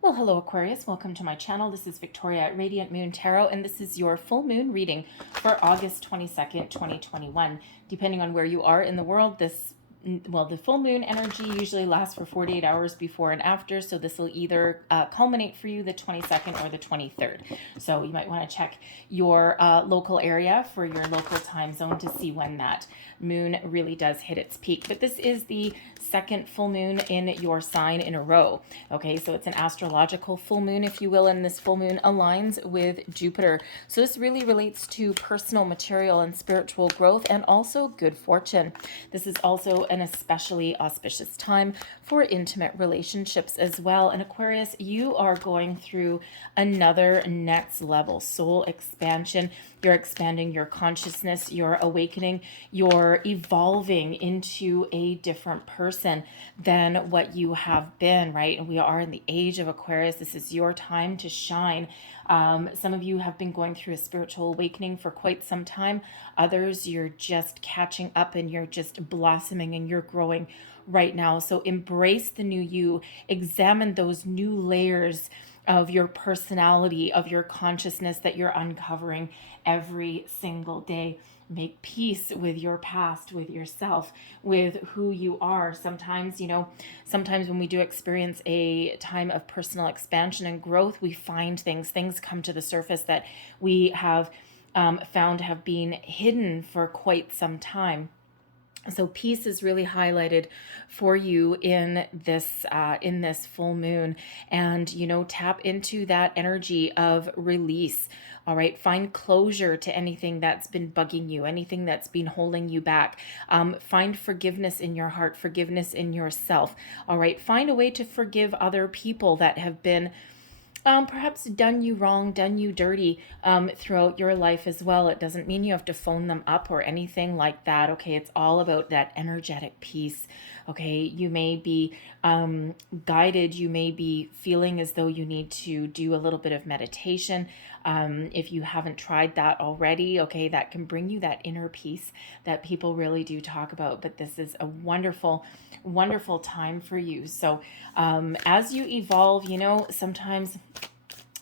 Well, hello Aquarius, welcome to my channel. This is Victoria at Radiant Moon Tarot, and this is your full moon reading for August 22nd, 2021. Depending on where you are in the world, the full moon energy usually lasts for 48 hours before and after, so this will either culminate for you the 22nd or the 23rd. So you might want to check your local area for your local time zone to see when that moon really does hit its peak. But this is the second full moon in your sign in a row. Okay, so it's an astrological full moon, if you will, and this full moon aligns with Jupiter. So this really relates to personal, material, and spiritual growth, and also good fortune. This is also an especially auspicious time for intimate relationships as well. And Aquarius, you are going through another next level soul expansion. You're expanding your consciousness, you're awakening, you're evolving into a different person than what you have been, right? And we are in the age of Aquarius. This is your time to shine. Some of you have been going through a spiritual awakening for quite some time. Others, you're just catching up and you're just blossoming and you're growing right now. So embrace the new you, examine those new layers of your personality, of your consciousness that you're uncovering every single day. Make peace with your past, with yourself, with who you are. Sometimes when we do experience a time of personal expansion and growth, we find things come to the surface that we have found have been hidden for quite some time. So peace is really highlighted for you in this full moon, and tap into that energy of release. All right, find closure to anything that's been bugging you, anything that's been holding you back. Find forgiveness in your heart, forgiveness in yourself. All right, find a way to forgive other people that have been perhaps done you wrong, done you dirty throughout your life as well. It doesn't mean you have to phone them up or anything like that. Okay, it's all about that energetic peace. Okay, you may be guided, you may be feeling as though you need to do a little bit of meditation. If you haven't tried that already, okay, that can bring you that inner peace that people really do talk about. But this is a wonderful, wonderful time for you. So as you evolve, sometimes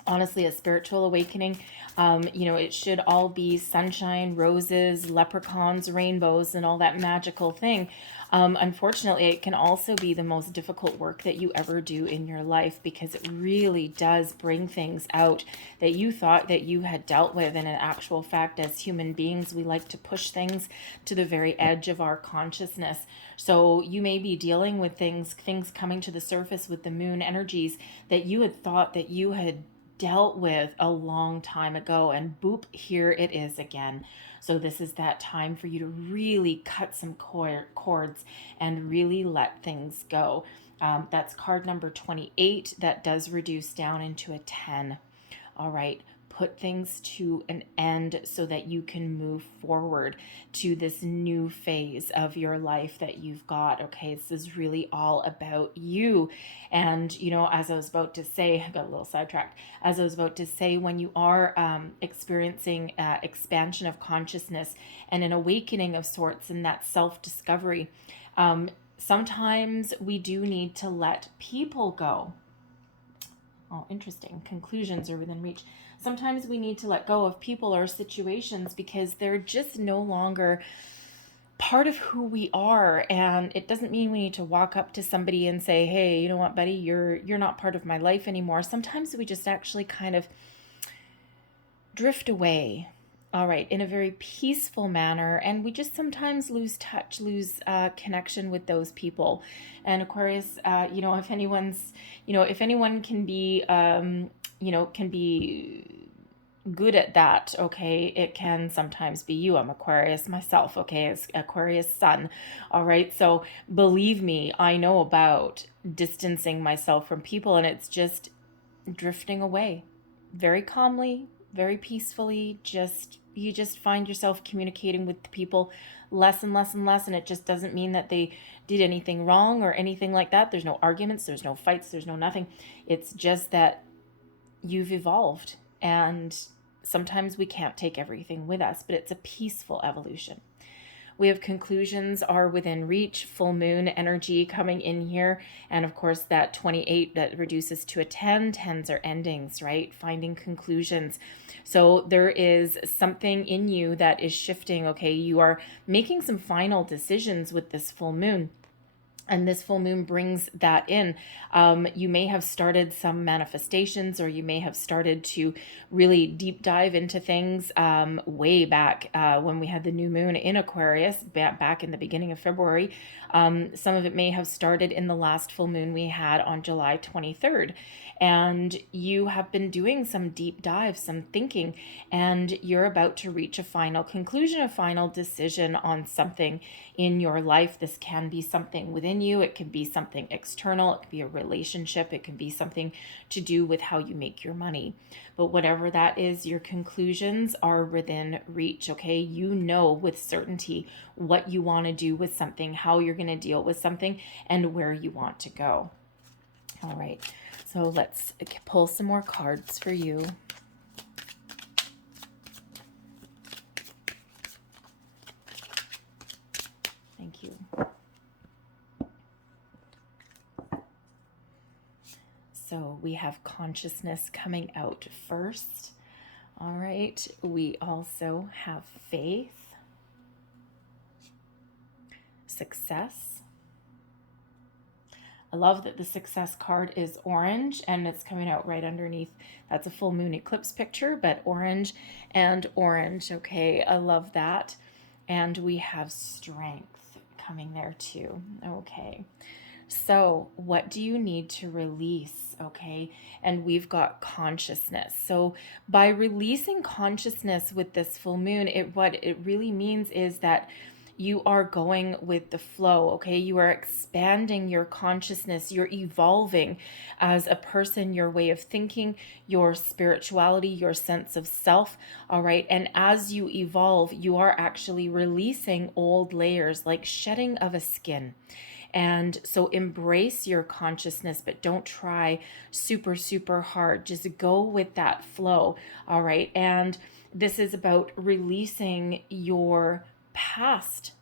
honestly a spiritual awakening, it should all be sunshine, roses, leprechauns, rainbows, and all that magical thing. Unfortunately, it can also be the most difficult work that you ever do in your life, because it really does bring things out that you thought that you had dealt with. And in actual fact, as human beings, we like to push things to the very edge of our consciousness. So you may be dealing with things coming to the surface with the moon energies that you had thought that you had dealt with a long time ago, and boop, here it is again. So this is that time for you to really cut some cords and really let things go. That's card number 28. That does reduce down into a 10. All right, put things to an end so that you can move forward to this new phase of your life that you've got. Okay, this is really all about you. And, as I was about to say, I got a little sidetracked. As I was about to say, when you are experiencing expansion of consciousness and an awakening of sorts and that self-discovery, sometimes we do need to let people go. Oh, interesting. Conclusions are within reach. Sometimes we need to let go of people or situations because they're just no longer part of who we are. And it doesn't mean we need to walk up to somebody and say, hey, you know what, buddy, you're not part of my life anymore. Sometimes we just actually kind of drift away, all right, in a very peaceful manner, and we just sometimes lose touch, lose connection with those people. And Aquarius, if anyone can be, can be good at that, okay, it can sometimes be you. I'm Aquarius myself, okay, it's Aquarius sun, all right. So believe me, I know about distancing myself from people, and it's just drifting away very calmly, very peacefully. You just find yourself communicating with the people less and less and less, and it just doesn't mean that they did anything wrong or anything like that. There's no arguments, there's no fights, there's no nothing. It's just that you've evolved, and sometimes we can't take everything with us, but it's a peaceful evolution. We have conclusions are within reach, full moon energy coming in here. And of course, that 28 that reduces to a 10, 10s are endings, right? Finding conclusions. So there is something in you that is shifting, okay? You are making some final decisions with this full moon. And this full moon brings that in. You may have started some manifestations, or you may have started to really deep dive into things way back when we had the new moon in Aquarius, back in the beginning of February. Some of it may have started in the last full moon we had on July 23rd. And you have been doing some deep dive, some thinking, and you're about to reach a final conclusion, a final decision on something in your life. This can be something within you. It can be something external. It can be a relationship. It can be something to do with how you make your money. But whatever that is, your conclusions are within reach, okay? You know with certainty what you want to do with something, how you're going to deal with something, and where you want to go. All right, so let's pull some more cards for you. Thank you. So we have consciousness coming out first. All right, we also have faith, success. I love that the success card is orange and it's coming out right underneath. That's a full moon eclipse picture, but orange and orange. Okay, I love that. And we have strength coming there too. Okay. So what do you need to release? Okay. And we've got consciousness. So by releasing consciousness with this full moon, what it really means is that you are going with the flow, okay? You are expanding your consciousness. You're evolving as a person, your way of thinking, your spirituality, your sense of self, all right? And as you evolve, you are actually releasing old layers, like shedding of a skin. And so embrace your consciousness, but don't try super, super hard. Just go with that flow, all right? And this is about releasing your past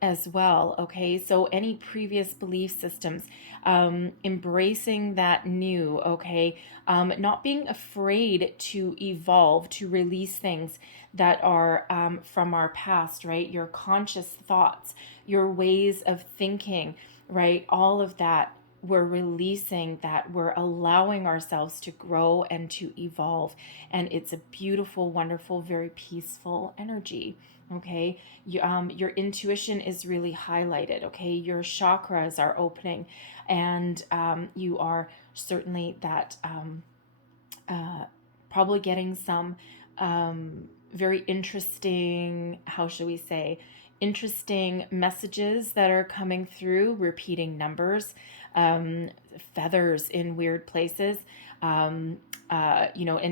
as well, okay? So any previous belief systems, embracing that new, okay? Not being afraid to evolve, to release things that are from our past, right? Your conscious thoughts, your ways of thinking, right? All of that, we're releasing that. We're allowing ourselves to grow and to evolve. And it's a beautiful, wonderful, very peaceful energy. Okay, your intuition is really highlighted. Okay, your chakras are opening, and you are certainly that probably getting some very interesting, how should we say, interesting messages that are coming through, repeating numbers, feathers in weird places. And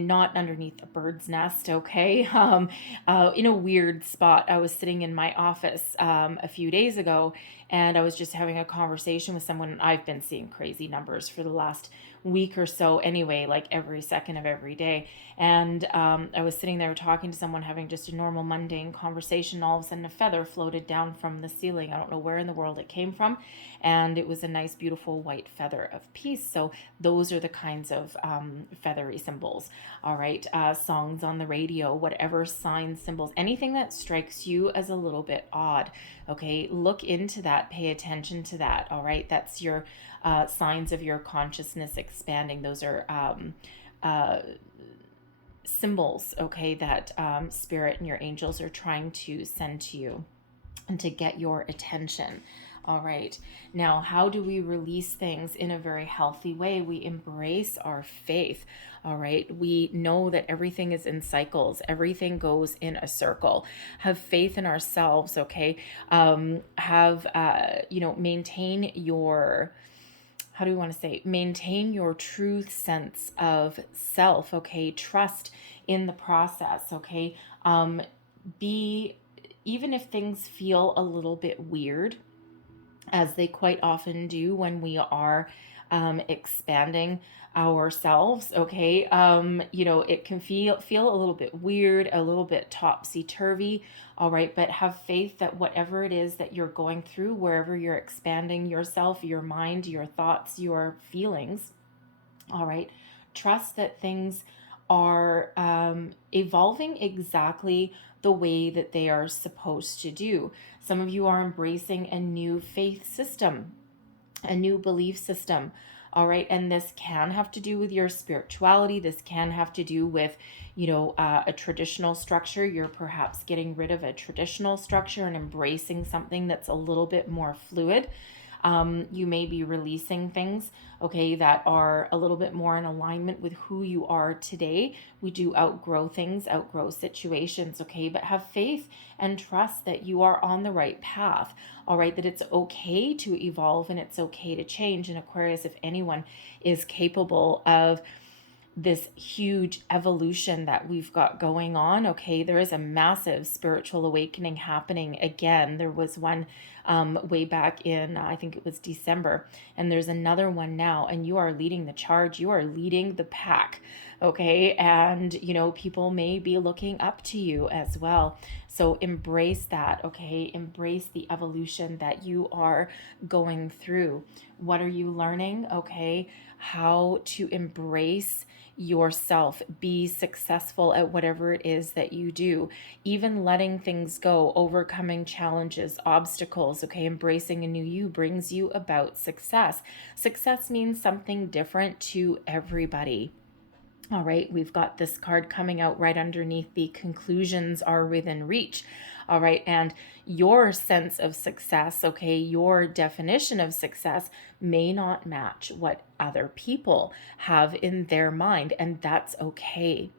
not underneath a bird's nest, okay? In a weird spot. I was sitting in my office a few days ago, and I was just having a conversation with someone. I've been seeing crazy numbers for the last week or so anyway, like every second of every day. And I was sitting there talking to someone, having just a normal mundane conversation. All of a sudden a feather floated down from the ceiling. I don't know where in the world it came from, and it was a nice beautiful white feather of peace. So those are the kinds of feathery symbols. All right, songs on the radio, whatever signs, symbols, anything that strikes you as a little bit odd, okay, look into that, pay attention to that. All right, that's your signs of your consciousness expanding. Those are symbols, okay, that spirit and your angels are trying to send to you and to get your attention. All right, now how do we release things in a very healthy way? We embrace our faith. All right, we know that everything is in cycles, everything goes in a circle. Have faith in ourselves, okay? Maintain your, how do we want to say, maintain your true sense of self, okay? Trust in the process, okay? Even if things feel a little bit weird, as they quite often do when we are expanding ourselves. Okay. It can feel a little bit weird, a little bit topsy-turvy. All right. But have faith that whatever it is that you're going through, wherever you're expanding yourself, your mind, your thoughts, your feelings, all right, trust that things are evolving exactly the way that they are supposed to do. Some of you are embracing a new faith system, a new belief system. All right. And this can have to do with your spirituality. This can have to do with, a traditional structure. You're perhaps getting rid of a traditional structure and embracing something that's a little bit more fluid. You may be releasing things, okay, that are a little bit more in alignment with who you are today. We do outgrow things, outgrow situations, okay, but have faith and trust that you are on the right path, all right, that it's okay to evolve and it's okay to change. And Aquarius, if anyone is capable of this huge evolution that we've got going on, okay, there is a massive spiritual awakening happening again. There was one way back in, I think it was December, and there's another one now, and you are leading the charge. You are leading the pack, okay, and people may be looking up to you as well. So embrace that, okay, embrace the evolution that you are going through. What are you learning? Okay, how to embrace yourself, be successful at whatever it is that you do, even letting things go, overcoming challenges, obstacles, okay, embracing a new you brings you about success. Success means something different to everybody. All right, we've got this card coming out right underneath the conclusions are within reach. All right, and your sense of success, okay, your definition of success may not match what other people have in their mind, and that's okay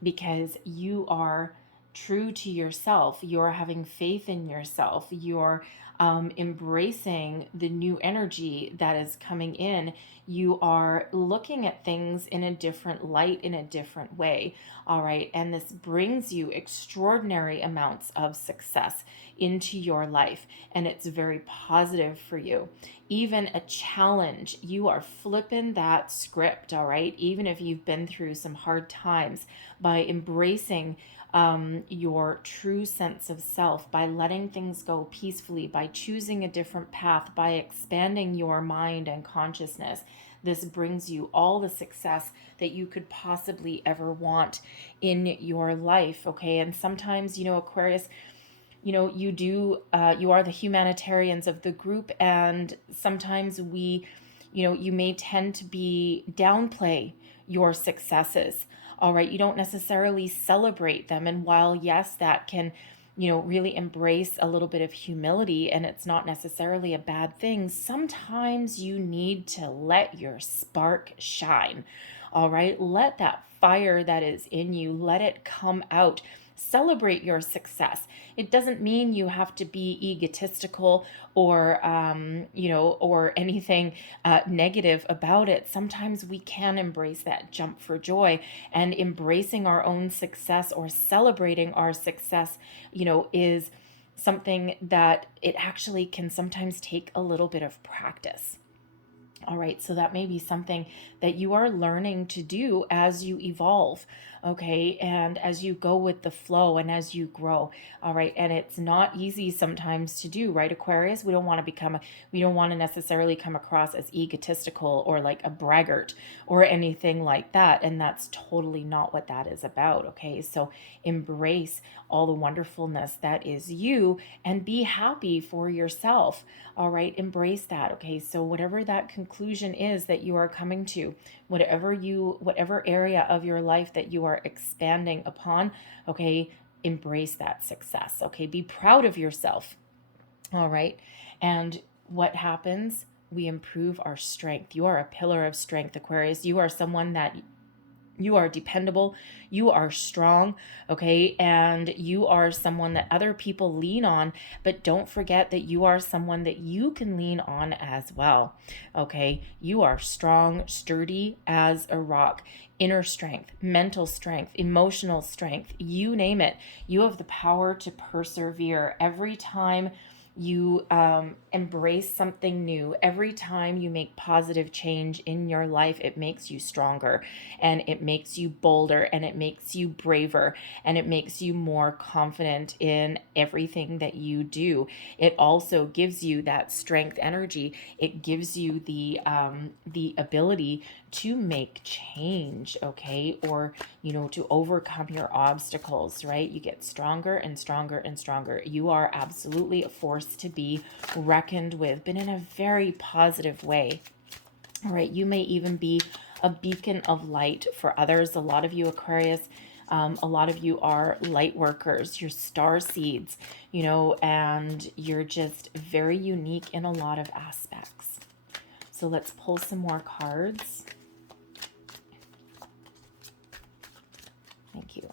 because you are true to yourself. You're having faith in yourself. You're embracing the new energy that is coming in. You are looking at things in a different light, in a different way. All right. And this brings you extraordinary amounts of success into your life. And it's very positive for you. Even a challenge, you are flipping that script. All right. Even if you've been through some hard times, by embracing your true sense of self, by letting things go peacefully, by choosing a different path, by expanding your mind and consciousness. This brings you all the success that you could possibly ever want in your life. Okay. And sometimes, Aquarius, you are the humanitarians of the group. And sometimes you may tend to downplay your successes. All right. You don't necessarily celebrate them. And while, yes, that can, really embrace a little bit of humility, and it's not necessarily a bad thing, sometimes you need to let your spark shine. All right. Let that fire that is in you, let it come out. Celebrate your success. It doesn't mean you have to be egotistical or, or anything negative about it. Sometimes we can embrace that jump for joy, and embracing our own success or celebrating our success, is something that it actually can sometimes take a little bit of practice. All right, so that may be something that you are learning to do as you evolve, okay, and as you go with the flow and as you grow. All right, and it's not easy sometimes to do, right, Aquarius? We don't want to necessarily come across as egotistical or like a braggart or anything like that, and that's totally not what that is about, okay? So embrace all the wonderfulness that is you and be happy for yourself. All right, embrace that. Okay, so whatever that conclusion is that you are coming to, whatever area of your life that you are expanding upon, okay, embrace that success. Okay, be proud of yourself. All right, and what happens? We improve our strength. You are a pillar of strength, Aquarius. You are someone that you are dependable, you are strong, okay, and you are someone that other people lean on, but don't forget that you are someone that you can lean on as well, okay? You are strong, sturdy as a rock. Inner strength, mental strength, emotional strength, you name it. You have the power to persevere every time You embrace something new. Every time you make positive change in your life, it makes you stronger, and it makes you bolder, and it makes you braver, and it makes you more confident in everything that you do. It also gives you that strength energy. It gives you the ability to make change, okay? Or, to overcome your obstacles, right? You get stronger and stronger and stronger. You are absolutely a force to be reckoned with, but in a very positive way. All right, you may even be a beacon of light for others. A lot of you, Aquarius, a lot of you are light workers, you're star seeds, and you're just very unique in a lot of aspects. So let's pull some more cards. Thank you.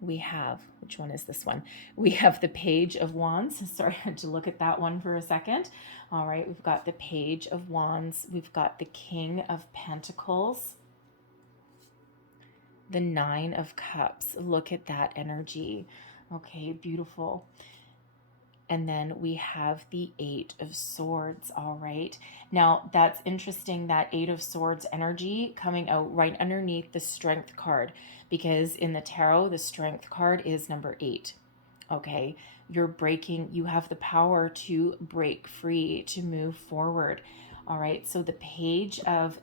We have, which one is this one? We have the Page of Wands. Sorry, I had to look at that one for a second. All right, we've got the Page of Wands. We've got the King of Pentacles. The Nine of Cups. Look at that energy. Okay, beautiful. And then we have the Eight of Swords. All right. Now, that's interesting, that Eight of Swords energy coming out right underneath the Strength card, because in the tarot, the Strength card is number 8. Okay. You have the power to break free, to move forward. All right, so the Page of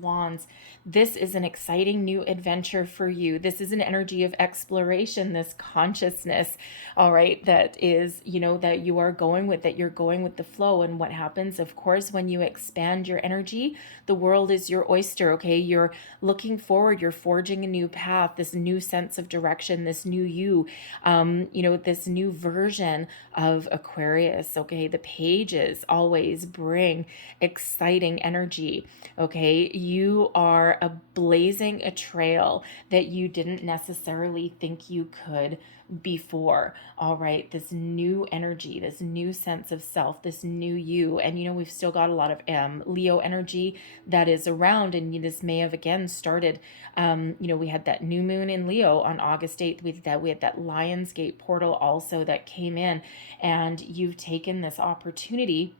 Wands, this is an exciting new adventure for you. This is an energy of exploration, this consciousness, all right, that is, that you are going with, that you're going with the flow. And what happens, of course, when you expand your energy, the world is your oyster, okay? You're looking forward, you're forging a new path, this new sense of direction, this new you, this new version of Aquarius, okay? The pages always bring exciting energy, okay? You are blazing a trail that you didn't necessarily think you could before. All right, this new energy, this new sense of self, this new you. And we've still got a lot of Leo energy that is around, and this may have again started. We had that new moon in Leo on August 8th. We had that Lionsgate portal also that came in, and you've taken this opportunity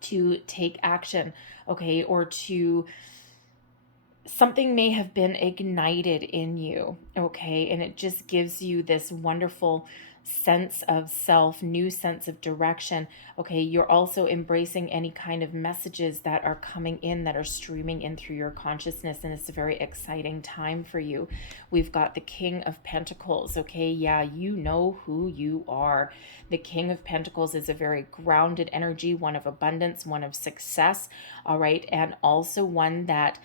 to take action, okay, or to something may have been ignited in you, okay, and it just gives you this wonderful sense of self, new sense of direction, okay. You're also embracing any kind of messages that are coming in, that are streaming in through your consciousness, and it's a very exciting time for you. We've got the King of Pentacles, okay. Yeah, you know who you are. The King of Pentacles is a very grounded energy, one of abundance, one of success, all right, and also one that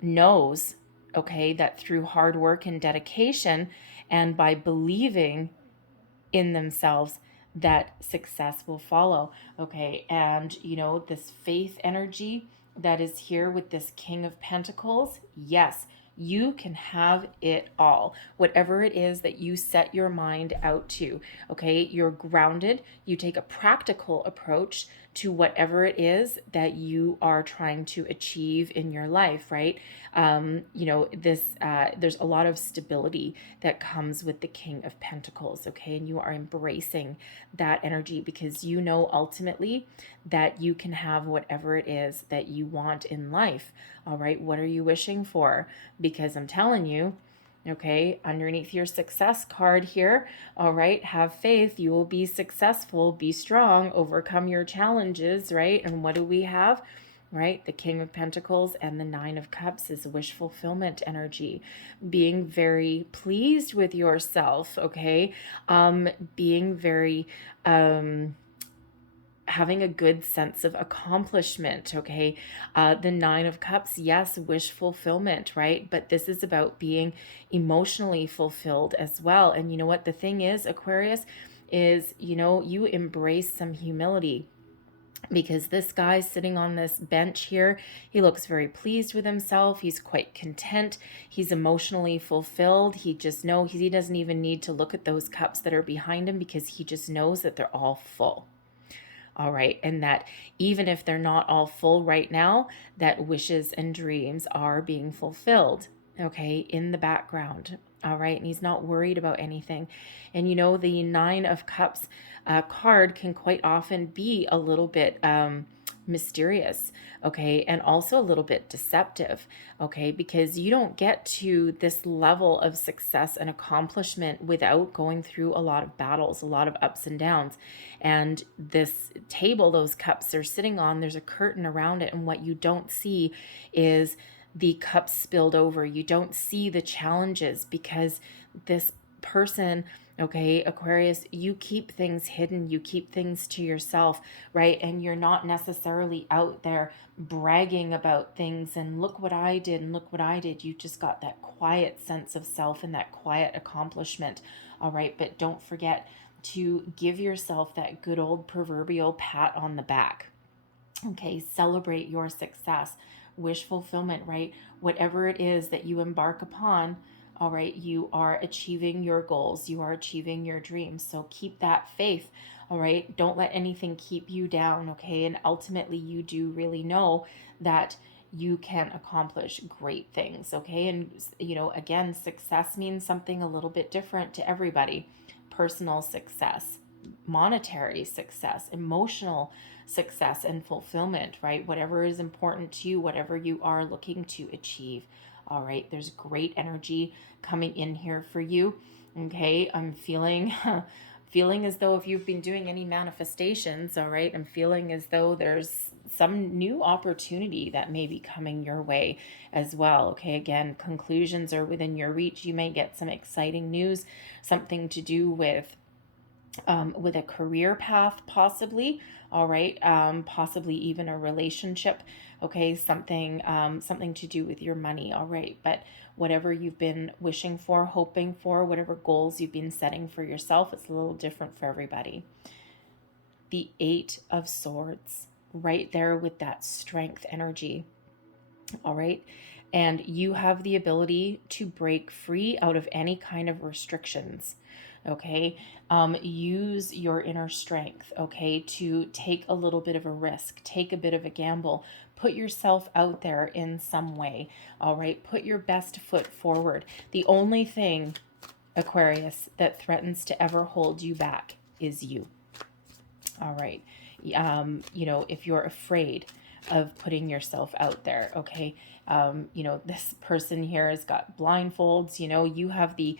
knows, okay, that through hard work and dedication, and by believing in themselves, that success will follow, okay. And this faith energy that is here with this King of Pentacles, yes, you can have it all, whatever it is that you set your mind out to, okay. You're grounded, you take a practical approach to whatever it is that you are trying to achieve in your life, right? There's a lot of stability that comes with the King of Pentacles, okay? And you are embracing that energy because you know ultimately that you can have whatever it is that you want in life, all right? What are you wishing for? Because I'm telling you, okay, underneath your success card here, all right, have faith, you will be successful, be strong, overcome your challenges, right? And what do we have? Right, the King of Pentacles and the Nine of Cups is wish fulfillment energy, being very pleased with yourself, okay, being very having a good sense of accomplishment, okay. The Nine of Cups, yes, wish fulfillment, right? But this is about being emotionally fulfilled as well. And you know what the thing is, Aquarius, is you embrace some humility, because this guy sitting on this bench here, he looks very pleased with himself. He's quite content. He's emotionally fulfilled. He just knows he doesn't even need to look at those cups that are behind him, because he just knows that they're all full. All right. And that even if they're not all full right now, that wishes and dreams are being fulfilled, okay, in the background. All right. And he's not worried about anything. And you know, the Nine of Cups card can quite often be a little bit mysterious, okay, and also a little bit deceptive, okay, because you don't get to this level of success and accomplishment without going through a lot of battles, a lot of ups and downs. And this table those cups are sitting on, there's a curtain around it, and what you don't see is the cups spilled over. You don't see the challenges because this person, okay, Aquarius, you keep things hidden, you keep things to yourself, right? And you're not necessarily out there bragging about things and look what I did and look what I did. You just got that quiet sense of self and that quiet accomplishment, all right? But don't forget to give yourself that good old proverbial pat on the back. Okay, celebrate your success, wish fulfillment, right? Whatever it is that you embark upon, all right, you are achieving your goals, you are achieving your dreams. So keep that faith, all right? Don't let anything keep you down, okay? And ultimately, you do really know that you can accomplish great things, okay? And, you know, again, success means something a little bit different to everybody. Personal success, monetary success, emotional success and fulfillment, right? Whatever is important to you, whatever you are looking to achieve. All right, there's great energy coming in here for you. Okay, I'm feeling feeling as though if you've been doing any manifestations, all right, I'm feeling as though there's some new opportunity that may be coming your way as well. Okay, again, conclusions are within your reach. You may get some exciting news, something to do with a career path, possibly, all right, possibly even a relationship, okay, something to do with your money, all right. But whatever you've been wishing for, hoping for, whatever goals you've been setting for yourself, it's a little different for everybody. The Eight of Swords, right there with that strength energy, all right. And you have the ability to break free out of any kind of restrictions, okay? Use your inner strength, okay, to take a little bit of a risk, take a bit of a gamble, put yourself out there in some way, all right? Put your best foot forward. The only thing, Aquarius, that threatens to ever hold you back is you, all right? You know, if you're afraid of putting yourself out there, okay, you know, this person here has got blindfolds, you know, you have the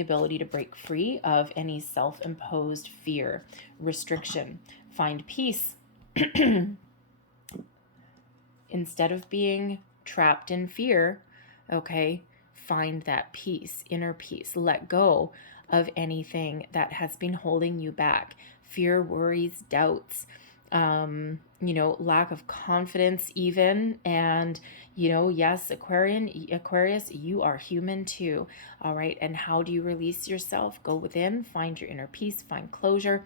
ability to break free of any self-imposed fear, restriction, find peace. Instead of being trapped in fear, okay, find that peace, inner peace. Let go of anything that has been holding you back. Fear, worries, doubts, you know, lack of confidence even. And, you know, yes, Aquarius, you are human too. All right. And how do you release yourself? Go within, find your inner peace, find closure,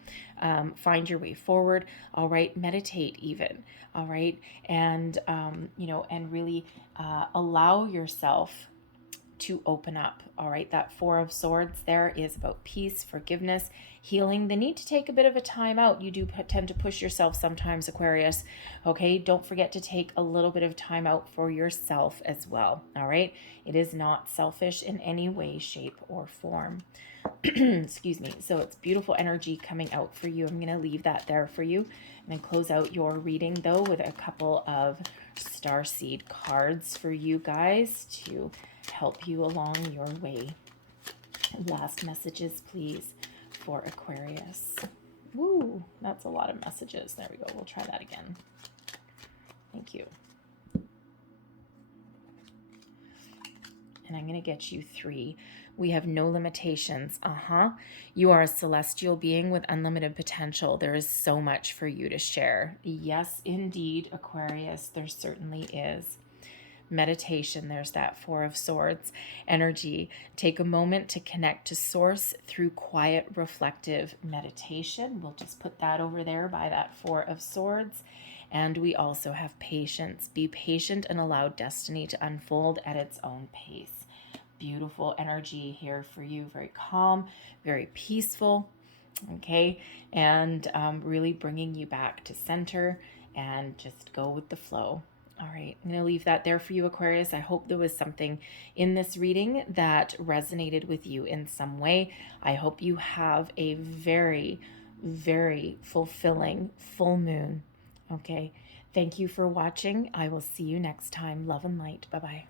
find your way forward. All right. Meditate even. All right. And, you know, and really allow yourself to open up. All right, that Four of Swords there is about peace, forgiveness, healing, the need to take a bit of a time out. You do tend to push yourself sometimes, Aquarius. Okay, don't forget to take a little bit of time out for yourself as well. All right, it is not selfish in any way, shape, or form. Excuse me. So it's beautiful energy coming out for you. I'm going to leave that there for you and then close out your reading though with a couple of starseed cards for you guys to help you along your way. Last messages, please, for Aquarius. Woo, that's a lot of messages. There we go. We'll try that again. Thank you. And I'm going to get you 3. We have no limitations. You are a celestial being with unlimited potential. There is so much for you to share. Yes, indeed, Aquarius, there certainly is. Meditation, there's that Four of Swords energy. Take a moment to connect to source through quiet, reflective meditation. We'll just put that over there by that Four of Swords. And we also have patience. Be patient and allow destiny to unfold at its own pace. Beautiful energy here for you. Very calm, very peaceful. Okay. And really bringing you back to center and just go with the flow. All right, I'm going to leave that there for you, Aquarius. I hope there was something in this reading that resonated with you in some way. I hope you have a very, very fulfilling full moon. Okay, thank you for watching. I will see you next time. Love and light. Bye-bye.